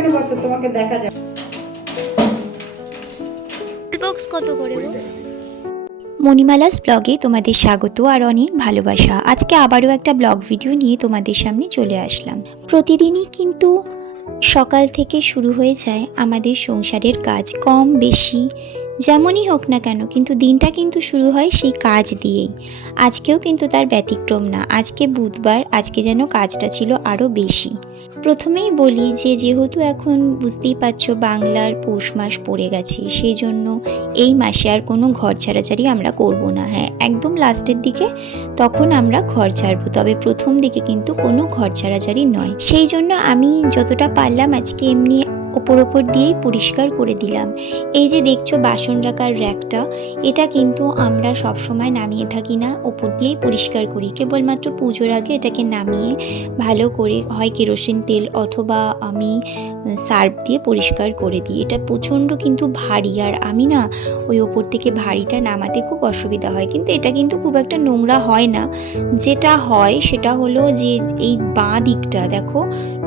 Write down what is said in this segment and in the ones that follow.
এখানে বসো, তোমাকে দেখা যাবে। বক্স কত করে গো? মণিমালাস ব্লগে তোমাদের স্বাগত আর অনেক ভালোবাসা। আজকে আবারও একটা ব্লগ ভিডিও নিয়ে তোমাদের সামনে চলে আসলাম। প্রতিদিনই কিন্তু সকাল থেকে শুরু হয়ে যায় আমাদের সংসারের কাজ, কম বেশি যেমনই হোক না কেন, কিন্তু দিনটা কিন্তু শুরু হয় সেই কাজ দিয়েই। আজকেও কিন্তু তার ব্যতিক্রম না। আজকে বুধবার, আজকে যেন কাজটা ছিল আরও বেশি। প্রথমেই বলি যে যেহেতু এখন বুঝতেই পারছো বাংলার পৌষ মাস পড়ে গেছে, সেই জন্য এই মাসে আর কোনো ঘর ছাড়াছাড়ি আমরা করব না। হ্যাঁ, একদম লাস্টের দিকে তখন আমরা ঘর ছাড়বো, তবে প্রথম দিকে কিন্তু কোনো ঘর ছাড়াছাড়ি নয়। সেই জন্য আমি যতটা পারলাম আজকে এমনি ওপর দিয়েই পরিষ্কার করে দিলাম। এই যে দেখছো বাসন রাখার র্যাকটা, এটা কিন্তু আমরা সব সময় নামিয়ে থাকি না, ওপর দিয়েই পরিষ্কার করি। কেবলমাত্র পুজোর আগে এটাকে নামিয়ে ভালো করে হয় কেরোসিন তেল অথবা আমি সার্ফ দিয়ে পরিষ্কার করে দিই। এটা প্রচণ্ড কিন্তু ভারী, আর আমি না ওই ওপর থেকে ভারীটা নামাতে খুব অসুবিধা হয়। কিন্তু এটা কিন্তু খুব একটা নোংরা হয় না। যেটা হয় সেটা হলো যে এই বাঁ দিকটা দেখো,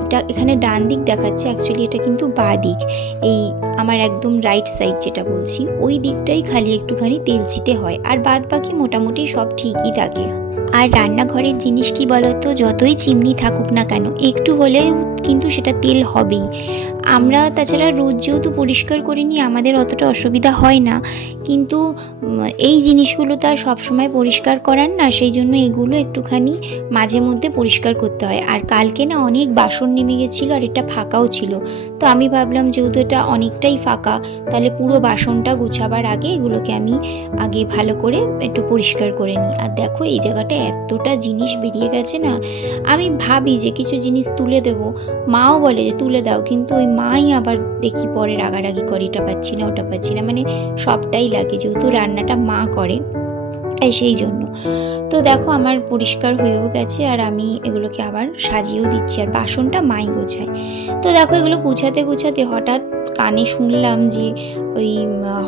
এটা এখানে ডান দিক দেখাচ্ছে, অ্যাকচুয়ালি এটা কিন্তু বাঁ দিক। এই আমার একদম রাইট সাইড যেটা বলছি, ওই দিকটাই খালি একটুখানি তেল ছিটে হয়, আর বাদ বাকি মোটামুটি সব ঠিকই থাকে। আর রান্নাঘরের জিনিস কি বলতো, যতই চিমনি থাকুক না কেন একটু হলে কিন্তু সেটা তেল হবেই। আমরা তাছাড়া রোজ যেহেতু পরিষ্কার করে নিই, আমাদের অতটা অসুবিধা হয় না। কিন্তু এই জিনিসগুলো তো আর সবসময় পরিষ্কার করার না, সেই জন্য এগুলো একটুখানি মাঝে মধ্যে পরিষ্কার করতে হয়। আর কালকে না অনেক বাসন নেমে গেছিলো, আর এটা ফাঁকাও ছিল। তো আমি ভাবলাম যেহেতু এটা অনেকটাই ফাঁকা, তাহলে পুরো বাসনটা গুছাবার আগে এগুলোকে আমি আগে ভালো করে একটু পরিষ্কার করে নিই। আর দেখো এই জায়গাটা এতটা জিনিস বেরিয়ে গেছে না, আমি ভাবি যে কিছু জিনিস তুলে দেবো, মাও বলে যে তুলে দাও, কিন্তু ওই মাই আবার দেখি পরে রাগারাগি করে, এটা পাচ্ছি না ওটা পাচ্ছি না, মানে সবটাই লাগে যেহেতু রান্নাটা মা করে, সেই জন্য। তো দেখো আমার পরিষ্কার হয়েও গেছে, আর আমি এগুলোকে আবার সাজিয়েও দিচ্ছি, আর বাসনটা মাই গোছায়। তো দেখো এগুলো গুছাতে গুছাতে হঠাৎ কানে শুনলাম যে ওই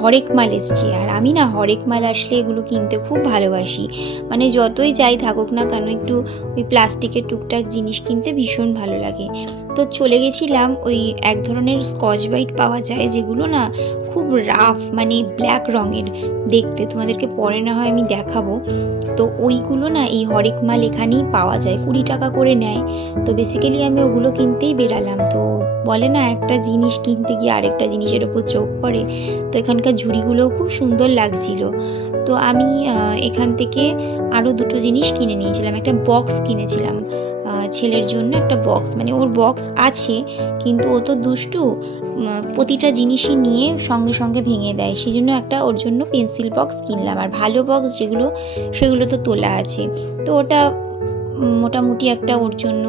হরেক মাল এসছে। আর আমি না হরেক মাল আসলে এগুলো কিনতে খুব ভালোবাসি, মানে যতই যাই থাকুক না কেন একটু ওই প্লাস্টিকের টুকটাক জিনিস কিনতে ভীষণ ভালো লাগে। তো চলে গেছিলাম, ওই এক ধরনের স্কচ ব্রাইট পাওয়া যায় যেগুলো না খুব রাফ, মানে ব্ল্যাক রঙের দেখতে, তোমাদেরকে পরে না হয় আমি দেখাবো। তো ওইগুলো না এই হরেক মাল এখানেই পাওয়া যায়, 20 টাকা করে নেয়। তো বেসিক্যালি আমি ওগুলো কিনতেই বেরালাম। তো বলে না একটা জিনিস কিনতে গিয়ে আরেকটা জিনিসের ওপর চোখ পড়ে, তো এখানকার ঝুড়িগুলোও খুব সুন্দর লাগছিল। তো আমি এখান থেকে আরও দুটো জিনিস কিনে নিয়েছিলাম। একটা বক্স কিনেছিলাম ছেলের জন্য, একটা বক্স, মানে ওর বক্স আছে কিন্তু ও তো দুষ্টু, প্রতিটা জিনিসই নিয়ে সঙ্গে সঙ্গে ভেঙে দেয়, সেই জন্য একটা ওর জন্য পেন্সিল বক্স কিনলাম। আর ভালো বক্স যেগুলো সেগুলো তো তোলা আছে, তো ওটা মোটামুটি একটা ওর জন্য,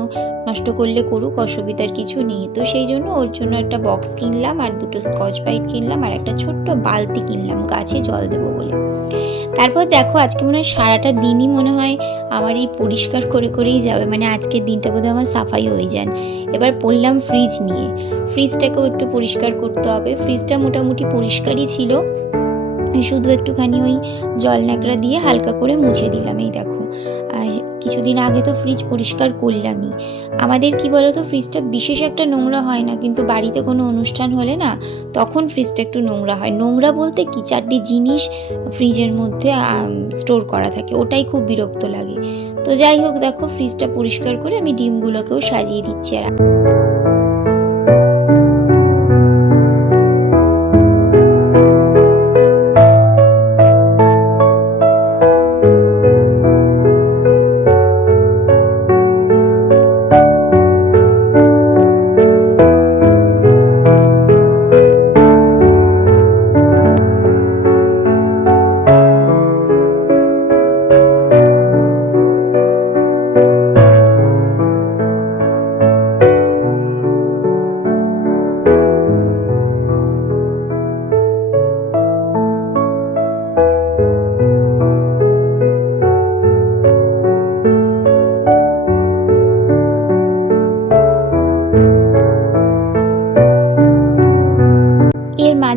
নষ্ট করলে করুক, অসুবিধার কিছু নেই। তো সেই জন্য ওর জন্য একটা বক্স কিনলাম, আর দুটো স্কচ ব্রাইট কিনলাম, আর একটা ছোট্ট বালতি কিনলাম গাছে জল দেবো বলে। তারপর দেখো আজকে মনে হয় সারাটা দিনই মনে হয় আমার এই পরিষ্কার করে করেই যাবে, মানে আজকের দিনটা বোধহয় আমার সাফাই হয়ে যান। এবার পড়লাম ফ্রিজ নিয়ে, ফ্রিজটাকেও একটু পরিষ্কার করতে হবে। ফ্রিজটা মোটামুটি পরিষ্কারই ছিল, শুধু একটুখানি ওই জল ন্যাকড়া দিয়ে হালকা করে মুছে দিলাম। এই দেখো, আর কিছুদিন আগে তো ফ্রিজ পরিষ্কার করলামই। আমাদের কি বলতো, ফ্রিজটা বিশেষ একটা নোংরা হয় না, কিন্তু বাড়িতে কোনো অনুষ্ঠান হলে না তখন ফ্রিজটা একটু নোংরা হয়। নোংরা বলতে কি, 4টি জিনিস ফ্রিজের মধ্যে স্টোর করা থাকে, ওটাই খুব বিরক্ত লাগে। তো যাই হোক, দেখো ফ্রিজটা পরিষ্কার করে আমি ডিমগুলোকেও সাজিয়ে দিচ্ছি। আর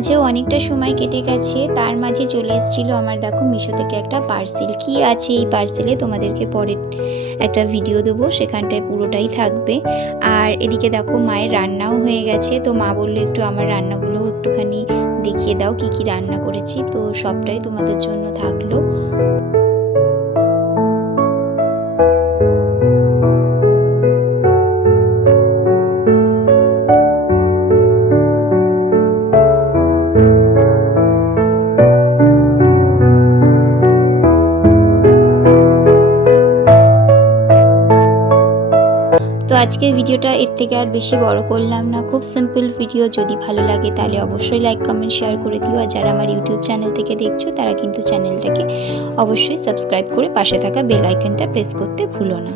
মাঝেও অনেকটা সময় কেটে গেছে, তার মাঝে চলে এসেছিলো আমার দেখো মিশো থেকে একটা পার্সেল। কি আছে এই পার্সেলে তোমাদেরকে পরে একটা ভিডিও দেবো, সেখানটায় পুরোটাই থাকবে। আর এদিকে দেখো মায়ের রান্নাও হয়ে গেছে, তো মা বললো একটু আমার রান্নাগুলো একটুখানি দেখিয়ে দাও কি কি রান্না করেছি, তো সবটাই তোমাদের জন্য থাকলো। তো আজকের ভিডিওটা এর থেকে আর বেশি বড় করলাম না, খুব সিম্পল ভিডিও। যদি ভালো লাগে তাহলে অবশ্যই লাইক কমেন্ট শেয়ার করে দিও। আর যারা আমার ইউটিউব চ্যানেল থেকে দেখছো তারা কিন্তু চ্যানেলটাকে অবশ্যই সাবস্ক্রাইব করে পাশে থাকা বেল আইকনটা প্রেস করতে ভুলো না।